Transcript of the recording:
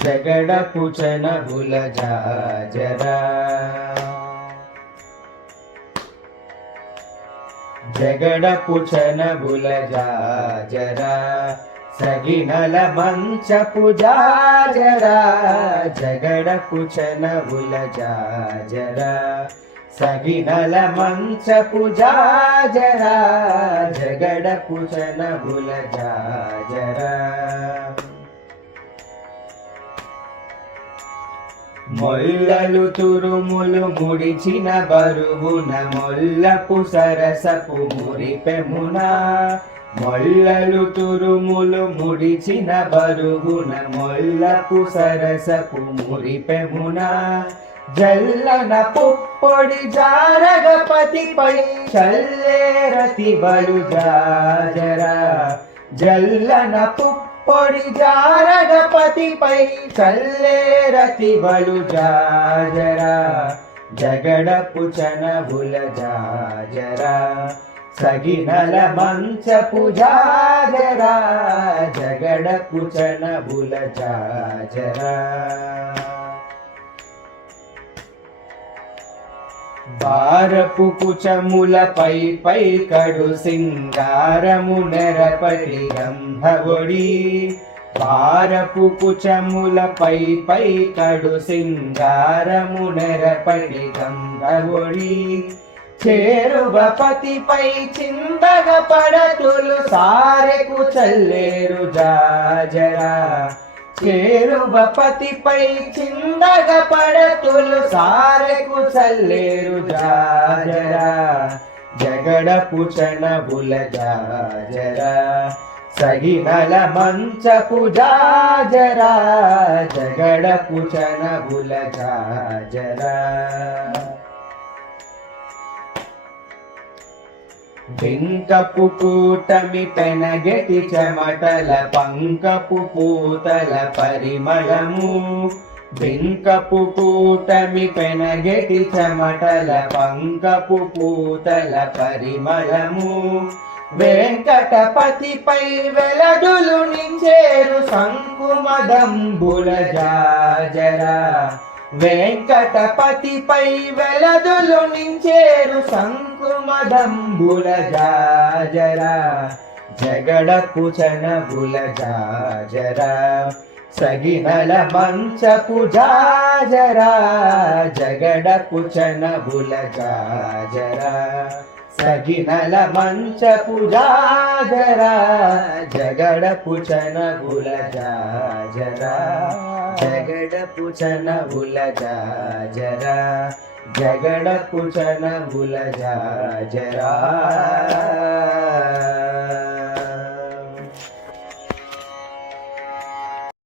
జగడపుచన బుల జాజరా జగడపుచన బుల జాజరా సగినల మంచపు జాజరా జగడపుచన బుల జాజరా సగినల మంచపు జాజరా జగడపుచన బుల జాజరా మొల్లలు తురుములు ముడిచిన బరువున మొల్లపు సరసపు మురిపెమున మొల్లలు తురుములు ముడిచిన బరువున మొల్లపు సరసపు మురిపెమున జల్లన పుప్పొడి జారగపతిపై చల్లేరతి బలు జాజరా జల్లన పొడి జారగపతిపై చల్లేరతి బలు జాజరా జగడపుచన బుల జాజరా సగినల మంచపు జాజరా జగడపుచన బుల జాజరా బారపు కుచములపై పై కడు సింగారము నెరపటి గంధవొడి బారపు కుచములపై పై కడు సింగారము నెరపటి గంధవొడి చేరువపతిపై చిందగ పడతులు సారెకు చల్లేరు జాజరా చేరువపతిపై చిందగ పడతులు సారెకు చల్లేరు జాజరా జగడపుచన బుల జాజరా సగినల మంచపు జాజరా జగడపుచన బుల జాజరా బింకపు కూటమి పెనగెటి చెమటల పంకపు పూతల పరిమళము బింకపు కూటమి పెనగెటి చెమటల పంకపు పూతల పరిమళము వెంకటపతిపై వెలదులు నించేరు శంకుమదంబుల జాజరా వెంకటపతిపై వెలదులు నించేరు శంకుమదంబుల జాజరా జగడపుచన బుల జాజరా సగినల మంచపు జాజరా జగడపుచన బుల జాజరా సగినల మంచపు జాజరా జగడపుచన బుల జాజరా జగడపుచన బుల జాజరా జగడపుచన బుల జాజరా